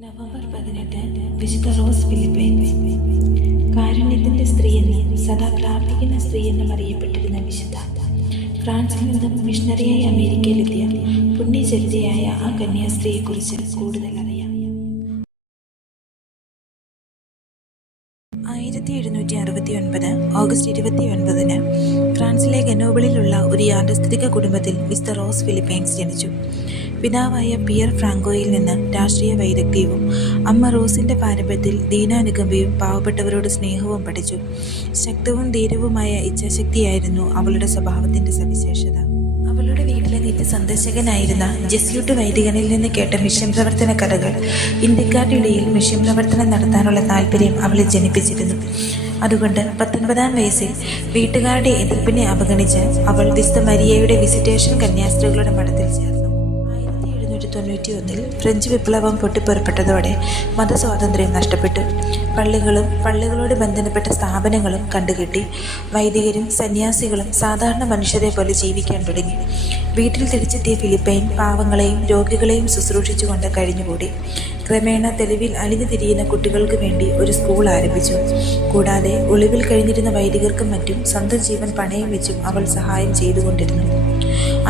November 18 വിശുദ്ധ rose Philippines. കാരുണ്യത്തിൻ്റെ സ്ത്രീയെന്ന്, സദാ പ്രാർത്ഥിക്കുന്ന സ്ത്രീയെന്നും അറിയപ്പെട്ടിരുന്ന വിശുദ്ധ. ഫ്രാൻസിൽ നിന്നും മിഷണറിയായി അമേരിക്കയിലെത്തിയ പുണ്യചരിതയായ ആ കന്യാസ്ത്രീയെക്കുറിച്ച് കൂടുതൽ അറിയാം. 1769 ഓഗസ്റ്റ് 29 ഫ്രാൻസിലെ ഗനോബിളിലുള്ള ഒരു യാഥാസ്ഥിതിക കുടുംബത്തിൽ വിശുദ്ധ റോസ് ഫിലിപ്പൈൻസ് ജനിച്ചു. പിതാവായ പിയർ ഫ്രാങ്കോയിൽ നിന്ന് രാഷ്ട്രീയ വൈദഗ്ധ്യവും അമ്മ റോസിൻ്റെ പാരമ്പര്യത്തിൽ ദീനാനുകമ്പയും പാവപ്പെട്ടവരോട് സ്നേഹവും പഠിച്ചു. ശക്തവും ധീരവുമായ ഇച്ഛാശക്തിയായിരുന്നു അവളുടെ സ്വഭാവത്തിൻ്റെ സവിശേഷത. അവളുടെ വീട്ടിലെ നിത്യ സന്ദർശകനായിരുന്ന ജെസ്യൂട്ട് വൈദികനിൽ നിന്ന് കേട്ട മിഷൻ പ്രവർത്തന കഥകൾ ഇന്ത്യക്കാരുടെ ഇടയിൽ മിഷൻ പ്രവർത്തനം നടത്താനുള്ള താല്പര്യം അവളെ ജനിപ്പിച്ചിരുന്നു. അതുകൊണ്ട് 19-ാം വയസ്സിൽ വീട്ടുകാരുടെ എതിർപ്പിനെ അവഗണിച്ച് അവൾ വിശുദ്ധ മരിയയുടെ വിസിറ്റേഷൻ കന്യാസ്ത്രീകളുടെ മഠത്തിൽ ചേർന്നു. 1791 ഫ്രഞ്ച് വിപ്ലവം പൊട്ടിപ്പുറപ്പെട്ടതോടെ മതസ്വാതന്ത്ര്യം നഷ്ടപ്പെട്ടു. പള്ളികളും പള്ളികളോട് ബന്ധപ്പെട്ട സ്ഥാപനങ്ങളും കണ്ടുകെട്ടി. വൈദികരും സന്യാസികളും സാധാരണ മനുഷ്യരെ പോലെ ജീവിക്കാൻ തുടങ്ങി. വീട്ടിൽ തിരിച്ചെത്തിയ ഫിലിപ്പൈൻ പാവങ്ങളെയും രോഗികളെയും ശുശ്രൂഷിച്ചുകൊണ്ട് കഴിഞ്ഞുകൂടി. ക്രമേണ തെരുവിൽ അലിഞ്ഞു തിരിയുന്ന കുട്ടികൾക്ക് വേണ്ടി ഒരു സ്കൂൾ ആരംഭിച്ചു. കൂടാതെ ഒളിവിൽ കഴിഞ്ഞിരുന്ന വൈദികർക്കും മറ്റും സ്വന്തം ജീവൻ പണയം വെച്ചും അവൾ സഹായം ചെയ്തുകൊണ്ടിരുന്നു.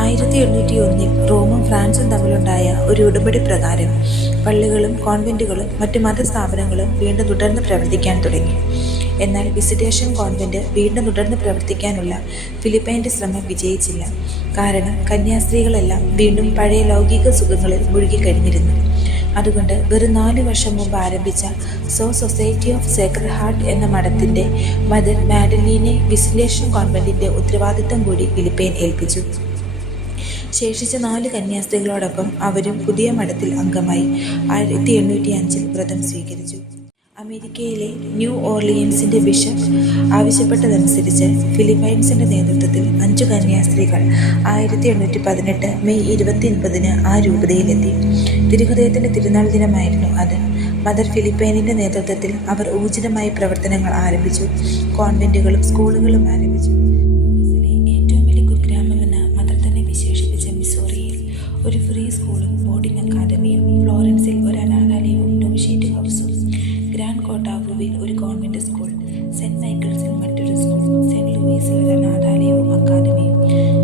1801 റോമും ഫ്രാൻസും തമ്മിലുണ്ടായ ഒരു ഉടമ്പടി പ്രകാരം പള്ളികളും കോൺവെന്റുകളും മറ്റു മതസ്ഥാപനങ്ങളും വീണ്ടും തുടർന്ന് പ്രവർത്തിക്കാൻ തുടങ്ങി. എന്നാൽ വിസിറ്റേഷൻ കോൺവെന്റ് വീണ്ടും തുടർന്ന് പ്രവർത്തിക്കാനുള്ള ഫിലിപ്പൈൻ്റെ ശ്രമം വിജയിച്ചില്ല. കാരണം കന്യാസ്ത്രീകളെല്ലാം വീണ്ടും പഴയ ലൗകിക സുഖങ്ങളിൽ മുഴുകിക്കഴിഞ്ഞിരുന്നു. അതുകൊണ്ട് വെറും 4 വർഷം മുമ്പ് ആരംഭിച്ച സൊസൈറ്റി ഓഫ് സേക്രഡ് ഹാർട്ട് എന്ന മഠത്തിൻ്റെ മദർ മാഡലീനെ വിസിറ്റേഷൻ കോൺവെന്റിൻ്റെ ഉത്തരവാദിത്തം കൂടി ഫിലിപ്പൈൻ ഏൽപ്പിച്ചു. ശേഷിച്ച 4 കന്യാസ്ത്രീകളോടൊപ്പം അവരും പുതിയ മഠത്തിൽ അംഗമായി. 1805 വ്രതം സ്വീകരിച്ചു. അമേരിക്കയിലെ ന്യൂ ഓർലിയൻസിൻ്റെ ബിഷപ്പ് ആവശ്യപ്പെട്ടതനുസരിച്ച് ഫിലിപ്പൈൻസിൻ്റെ നേതൃത്വത്തിൽ 5 കന്യാസ്ത്രീകൾ 1818 മെയ് 29 ആ രൂപതയിലെത്തി. തിരുഹൃദയത്തിൻ്റെ തിരുനാൾ ദിനമായിരുന്നു അത്. മദർ ഫിലിപ്പൈനിൻ്റെ നേതൃത്വത്തിൽ അവർ ഊർജിതമായ പ്രവർത്തനങ്ങൾ ആരംഭിച്ചു. കോൺവെൻറ്റുകളും സ്കൂളുകളും ആരംഭിച്ചു. ഏറ്റവും വലിയ കുഗ്രാമമെന്ന് മദർ തന്നെ വിശേഷിപ്പിച്ച മിസോറിയിൽ ഒരു ഫ്രീ സ്കൂളും ബോർഡിംഗ് അക്കാദമിയും, ഫ്ലോറൻസിൽ ഒരു അനാഥാലയവും നോവിഷ്യേറ്റ് ഹൗസും, ഗ്രാൻഡ് കോട്ടാവുവിൽ ഒരു കോൺവെൻറ്റ് സ്കൂൾ, സെൻറ്റ് മൈക്കിൾസിൽ മറ്റൊരു സ്കൂൾ, സെൻറ്റ് ലൂയിസിൽ ഒരു അനാഥാലയവും അക്കാദമിയും.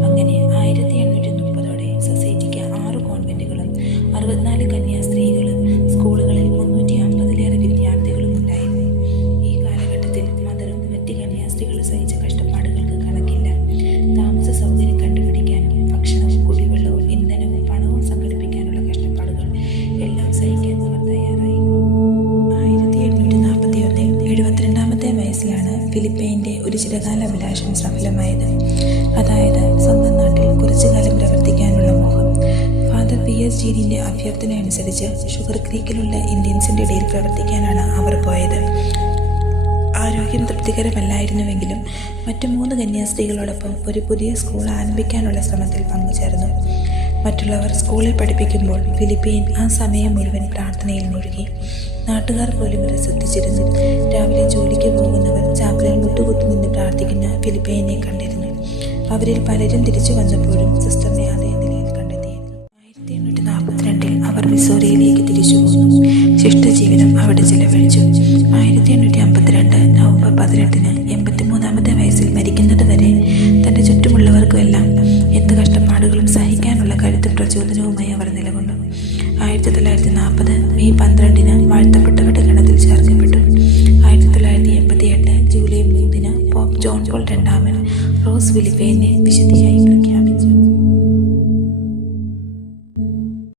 അങ്ങനെ 1830 സൊസൈറ്റിക്ക് 6 കോൺവെൻറ്റുകളും 64 കന്യാസ്ത്രീകളും സ്കൂളുകളിൽ 350-ലേറെ വിദ്യാർത്ഥികളും ഉണ്ടായിരുന്നു. ഈ കാലഘട്ടത്തിൽ മദറും മറ്റ് കന്യാസ്ത്രീകളും സഹിച്ച കഷ്ടപ്പാടുകൾക്ക് കണക്കില്ല. താമസ സൗകര്യം കണ്ടുപിടിക്കാനും ഭക്ഷണവും കുടിവെള്ളവും ഇന്ധനവും പണവും സംഘടിപ്പിക്കാനുള്ള കഷ്ടപ്പാടുകൾ എല്ലാം സഹിക്കാൻ അവർ തയ്യാറായി. 72-ാമത്തെ വയസ്സിലാണ് ഫിലിപ്പൈൻ്റെ ഒരു ചിരകാല അഭിലാഷം സഫലമായത്. അതായത് സ്വന്തം നാട്ടിൽ കുറച്ചു കാലം പ്രവർത്തിക്കാനുള്ള മോഹം. Father PS. ജീനിൻ്റെ അഭ്യർത്ഥന അനുസരിച്ച് ഷുഗർ ക്രീക്കിലുള്ള ഇന്ത്യൻസിൻ്റെ ഇടയിൽ പ്രവർത്തിക്കാനാണ് അവർ പോയത്. ആരോഗ്യം തൃപ്തികരമല്ലായിരുന്നുവെങ്കിലും മറ്റു 3 കന്യാസ്ത്രീകളോടൊപ്പം ഒരു പുതിയ സ്കൂൾ ആരംഭിക്കാനുള്ള ശ്രമത്തിൽ പങ്കുചേർന്നു. മറ്റുള്ളവർ സ്കൂളിൽ പഠിപ്പിക്കുമ്പോൾ ഫിലിപ്പൈൻ ആ സമയം മുഴുവൻ പ്രാർത്ഥനയിൽ മുഴുകി. നാട്ടുകാർ പോലും ശ്രദ്ധിച്ചിരുന്നു. രാവിലെ ജോലിക്ക് പോകുന്നവർ ചാപ്പലിൽ മുട്ടുകുത്തി നിന്ന് പ്രാർത്ഥിക്കുന്ന ഫിലിപ്പൈനെ കണ്ടിരുന്നു. അവരിൽ പലരും തിരിച്ചു വന്നപ്പോഴും സിസ്റ്ററിനെ അതേ നിലയിൽ കണ്ടെത്തിയിരുന്നു. 1842 അവർ മിസോറിയിലേക്ക് തിരിച്ചു പോന്നു. ശിഷ്ടജീവിതം അവിടെ ചിലവഴിച്ചു. 1852 നവംബർ 18 83-ാമത്തെ വയസ്സിൽ മരിക്കുന്നത് വരെ തൻ്റെ ചുറ്റുമുള്ളവർക്കുമെല്ലാം എന്ത് കഷ്ടപ്പാടുകളും സഹിക്കാനുള്ള കരുത്തും പ്രചോദനവുമായി അവർ നിലകൊണ്ടു. 1940 മെയ് 12 വാഴ്ത്തപ്പെട്ടവരുടെ ഗണത്തിൽ ചേർക്കപ്പെട്ടു. 1988 July 3 Pope John Paul II Rose ഫിലിപ്പൈനെ വിശുദ്ധിയായി പ്രഖ്യാപിച്ചു.